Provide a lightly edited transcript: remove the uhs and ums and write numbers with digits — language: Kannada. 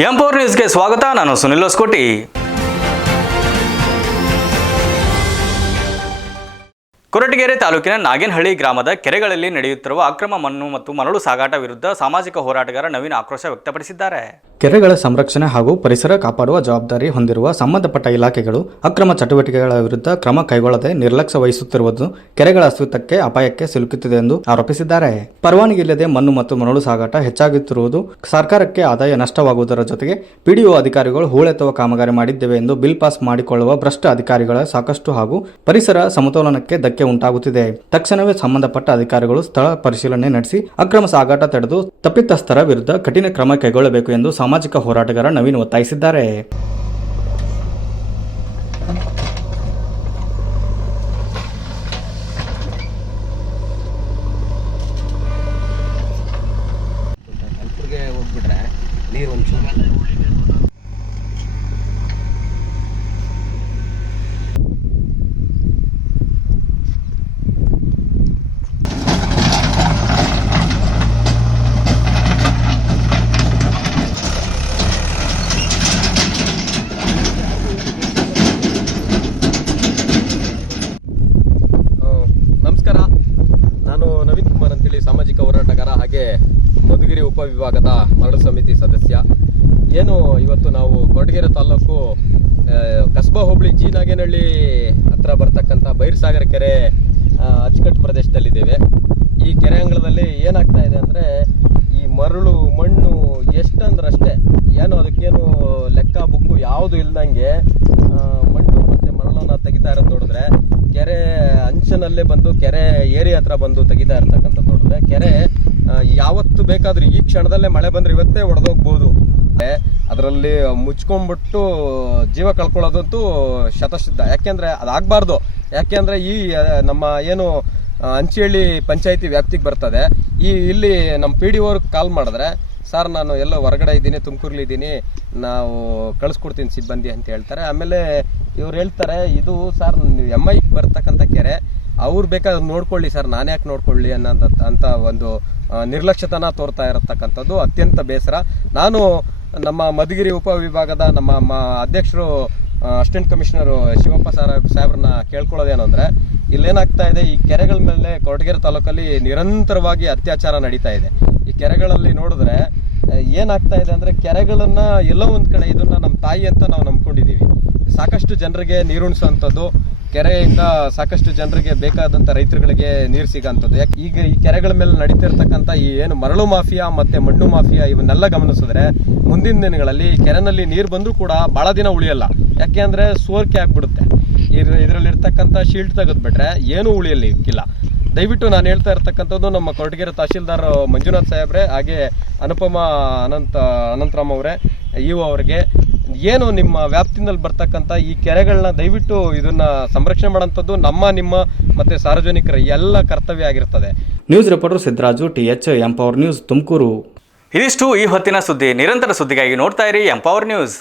ಎಂ4 ನ್ಯೂಸ್ಗೆ ಸ್ವಾಗತ. ನಾನು ಸುನಿಲ್ ಹೊಸಕೋಟಿ. ಕೊರಟಗೆರೆ ತಾಲೂಕಿನ ನಾಗೇನಹಳ್ಳಿ ಗ್ರಾಮದ ಕೆರೆಗಳಲ್ಲಿ ನಡೆಯುತ್ತಿರುವ ಅಕ್ರಮ ಮಣ್ಣು ಮತ್ತು ಮರಳು ಸಾಗಾಟ ವಿರುದ್ಧ ಸಾಮಾಜಿಕ ಹೋರಾಟಗಾರ ನವೀನ್ ಆಕ್ರೋಶ ವ್ಯಕ್ತಪಡಿಸಿದ್ದಾರೆ. ಕೆರೆಗಳ ಸಂರಕ್ಷಣೆ ಹಾಗೂ ಪರಿಸರ ಕಾಪಾಡುವ ಜವಾಬ್ದಾರಿ ಹೊಂದಿರುವ ಸಂಬಂಧಪಟ್ಟ ಇಲಾಖೆಗಳು ಅಕ್ರಮ ಚಟುವಟಿಕೆಗಳ ವಿರುದ್ಧ ಕ್ರಮ ಕೈಗೊಳ್ಳದೆ ನಿರ್ಲಕ್ಷ್ಯ ವಹಿಸುತ್ತಿರುವುದು ಕೆರೆಗಳ ಅಸ್ತಿತ್ವಕ್ಕೆ ಅಪಾಯಕ್ಕೆ ಸಿಲುಕುತ್ತಿದೆ ಎಂದು ಆರೋಪಿಸಿದ್ದಾರೆ. ಪರವಾನಗಿ ಇಲ್ಲದೆ ಮಣ್ಣು ಮತ್ತು ಮರಳು ಸಾಗಾಟ ಹೆಚ್ಚಾಗುತ್ತಿರುವುದು ಸರ್ಕಾರಕ್ಕೆ ಆದಾಯ ನಷ್ಟವಾಗುವುದರ ಜೊತೆಗೆ ಪಿಡಿಒ ಅಧಿಕಾರಿಗಳು ಹೂಳೆತ್ತುವ ಕಾಮಗಾರಿ ಮಾಡಿದ್ದೇವೆ ಎಂದು ಬಿಲ್ ಪಾಸ್ ಮಾಡಿಕೊಳ್ಳುವ ಭ್ರಷ್ಟ ಅಧಿಕಾರಿಗಳ ಸಾಕಷ್ಟು ಹಾಗೂ ಪರಿಸರ ಸಮತೋಲನಕ್ಕೆ ಧಕ್ಕೆ ಉಂಟಾಗುತ್ತಿದೆ. ತಕ್ಷಣವೇ ಸಂಬಂಧಪಟ್ಟ ಅಧಿಕಾರಿಗಳು ಸ್ಥಳ ಪರಿಶೀಲನೆ ನಡೆಸಿ ಅಕ್ರಮ ಸಾಗಾಟ ತಡೆದು ತಪ್ಪಿತಸ್ಥರ ವಿರುದ್ಧ ಕಠಿಣ ಕ್ರಮ ಕೈಗೊಳ್ಳಬೇಕು ಎಂದು ಸಾಮಾಜಿಕ ಹೋರಾಟಗಾರ ನವೀನ್ ಒತ್ತಾಯಿಸಿದ್ದಾರೆ. ನಮಸ್ಕಾರ, ನಾನು ನವೀನ್ ಕುಮಾರ್ ಅಂತೇಳಿ ಸಾಮಾಜಿಕ ಹೋರಾಟಗಾರ ಹಾಗೆ ಮಧುಗಿರಿ ಉಪವಿಭಾಗದ ಮರಳು ಸಮಿತಿ ಸದಸ್ಯ. ಏನು ಇವತ್ತು ನಾವು ಕೊರಟಗೆರೆ ತಾಲೂಕು ಕಸ್ಬಾ ಹೋಬಳಿ ಜಿ ನಾಗೇನಹಳ್ಳಿ ಹತ್ರ ಬರ್ತಕ್ಕಂಥ ಬೈರಸಾಗರ ಕೆರೆ ಅಚ್ಚುಕಟ್ಟು ಪ್ರದೇಶದಲ್ಲಿದ್ದೇವೆ. ಈ ಕೆರೆ ಅಂಗಳದಲ್ಲಿ ಏನಾಗ್ತಾ ಇದೆ ಅಂದರೆ ಈ ಮರಳು ಮಣ್ಣು ಎಷ್ಟಂದ್ರಷ್ಟೇ, ಏನು ಅದಕ್ಕೇನು ಲೆಕ್ಕ ಬುಕ್ಕು ಯಾವುದು ಇಲ್ದಂಗೆ ಮಣ್ಣು ಮತ್ತು ಮರಳನ್ನು ತೆಗಿತಾ ಇರೋದು ನೋಡಿದ್ರೆ, ಕೆರೆ ಅಂಚಿನಲ್ಲೇ ಬಂದು ಕೆರೆ ಏರಿ ಹತ್ರ ಬಂದು ತೆಗಿತಾ ಇರ್ತಕ್ಕಂಥದ್ದು ನೋಡಿದ್ರೆ, ಕೆರೆ ಯಾವತ್ತು ಬೇಕಾದ್ರೂ ಈ ಕ್ಷಣದಲ್ಲೇ ಮಳೆ ಬಂದ್ರೆ ಇವತ್ತೇ ಒಡೆದೋಗ್ಬೋದು. ಅದರಲ್ಲಿ ಮುಚ್ಕೊಂಡ್ಬಿಟ್ಟು ಜೀವ ಕಳ್ಕೊಳ್ಳೋದಂತೂ ಶತಸಿದ್ಧ. ಯಾಕೆಂದ್ರೆ ಅದಾಗಬಾರ್ದು. ಯಾಕೆಂದ್ರೆ ಈ ನಮ್ಮ ಏನು ಅಂಚಿಹಳ್ಳಿ ಪಂಚಾಯಿತಿ ವ್ಯಾಪ್ತಿಗೆ ಬರ್ತದೆ, ಇಲ್ಲಿ ನಮ್ಮ PDO ಅವ್ರಿಗೆ ಕಾಲ್ ಮಾಡಿದ್ರೆ, ಸರ್ ನಾನು ಎಲ್ಲೋ ಹೊರಗಡೆ ಇದ್ದೀನಿ, ತುಮಕೂರ್ಲಿದ್ದೀನಿ, ನಾವು ಕಳಿಸ್ಕೊಡ್ತೀನಿ ಸಿಬ್ಬಂದಿ ಅಂತ ಹೇಳ್ತಾರೆ. ಆಮೇಲೆ ಇವ್ರು ಹೇಳ್ತಾರೆ, ಇದು ಸರ್ MI ಬರ್ತಕ್ಕಂಥ ಕೆರೆ, ಅವ್ರು ಬೇಕಾದ್ರೆ ನೋಡ್ಕೊಳ್ಳಿ ಸರ್, ನಾನು ಯಾಕೆ ನೋಡ್ಕೊಳ್ಳಿ ಅಂತ ಒಂದು ನಿರ್ಲಕ್ಷ್ಯತನ ತೋರ್ತಾ ಇರತಕ್ಕಂಥದ್ದು ಅತ್ಯಂತ ಬೇಸರ. ನಾನು ನಮ್ಮ ಮಧುಗಿರಿ ಉಪವಿಭಾಗದ ನಮ್ಮ ಅಧ್ಯಕ್ಷರು ಅಸಿಸ್ಟೆಂಟ್ ಕಮಿಷನರ್ ಶಿವಪ್ಪ ಸಾಹೇಬ್ರನ್ನ ಕೇಳ್ಕೊಳ್ಳೋದೇನು ಅಂದರೆ, ಇಲ್ಲೇನಾಗ್ತಾ ಇದೆ, ಈ ಕೆರೆಗಳ ಮೇಲೆ ಕೊರಟಗೆರೆ ತಾಲೂಕಲ್ಲಿ ನಿರಂತರವಾಗಿ ಅತ್ಯಾಚಾರ ನಡೀತಾ ಇದೆ. ಈ ಕೆರೆಗಳಲ್ಲಿ ನೋಡಿದ್ರೆ ಏನಾಗ್ತಾ ಇದೆ ಅಂದರೆ, ಕೆರೆಗಳನ್ನ ಎಲ್ಲೋ ಒಂದು ಕಡೆ ಇದನ್ನ ನಮ್ಮ ತಾಯಿ ಅಂತ ನಾವು ನಂಬ್ಕೊಂಡಿದ್ದೀವಿ. ಸಾಕಷ್ಟು ಜನರಿಗೆ ನೀರುಣಿಸುವಂಥದ್ದು, ಕೆರೆಯಿಂದ ಸಾಕಷ್ಟು ಜನರಿಗೆ ಬೇಕಾದಂಥ ರೈತರುಗಳಿಗೆ ನೀರು ಸಿಗೋಂಥದ್ದು. ಈಗ ಈ ಕೆರೆಗಳ ಮೇಲೆ ನಡೀತಿರ್ತಕ್ಕಂಥ ಈ ಏನು ಮರಳು ಮಾಫಿಯಾ ಮತ್ತು ಮಣ್ಣು ಮಾಫಿಯಾ ಇವನ್ನೆಲ್ಲ ಗಮನಿಸಿದ್ರೆ ಮುಂದಿನ ದಿನಗಳಲ್ಲಿ ಕೆರೆನಲ್ಲಿ ನೀರು ಬಂದರೂ ಕೂಡ ಭಾಳ ದಿನ ಉಳಿಯಲ್ಲ. ಯಾಕೆ ಅಂದರೆ ಸೋರಿಕೆ ಆಗಿಬಿಡುತ್ತೆ. ಇದರಲ್ಲಿರ್ತಕ್ಕಂಥ ಶೀಲ್ಡ್ ತೆಗೆದುಬಿಟ್ರೆ ಏನೂ ಉಳಿಯಲಿಕ್ಕಿಲ್ಲ. ದಯವಿಟ್ಟು ನಾನು ಹೇಳ್ತಾ ಇರ್ತಕ್ಕಂಥದ್ದು ನಮ್ಮ ಕೊರಟಗೆರೆ ತಹಶೀಲ್ದಾರ್ ಮಂಜುನಾಥ್ ಸಾಹೇಬ್ರೆ, ಹಾಗೆ ಅನುಪಮ ಅನಂತರಾಮ್ ಅವರೇ, ಇವು ಅವರಿಗೆ, ಏನು ನಿಮ್ಮ ವ್ಯಾಪ್ತಿನಲ್ಲಿ ಬರ್ತಕ್ಕಂಥ ಈ ಕೆರೆಗಳನ್ನ ದಯವಿಟ್ಟು ಇದನ್ನ ಸಂರಕ್ಷಣೆ ಮಾಡೋಂಥದ್ದು ನಿಮ್ಮ ಮತ್ತೆ ಸಾರ್ವಜನಿಕರ ಎಲ್ಲ ಕರ್ತವ್ಯ ಆಗಿರ್ತದೆ. ನ್ಯೂಸ್ ರಿಪೋರ್ಟರ್ ಸಿದ್ದರಾಜು, TH, ಎಂ4 ನ್ಯೂಸ್, ತುಮಕೂರು. ಇದಿಷ್ಟು ಈ ಹೊತ್ತಿನ ಸುದ್ದಿ. ನಿರಂತರ ಸುದ್ದಿಗಾಗಿ ನೋಡ್ತಾ ಇರಿ ಎಂ4 ನ್ಯೂಸ್.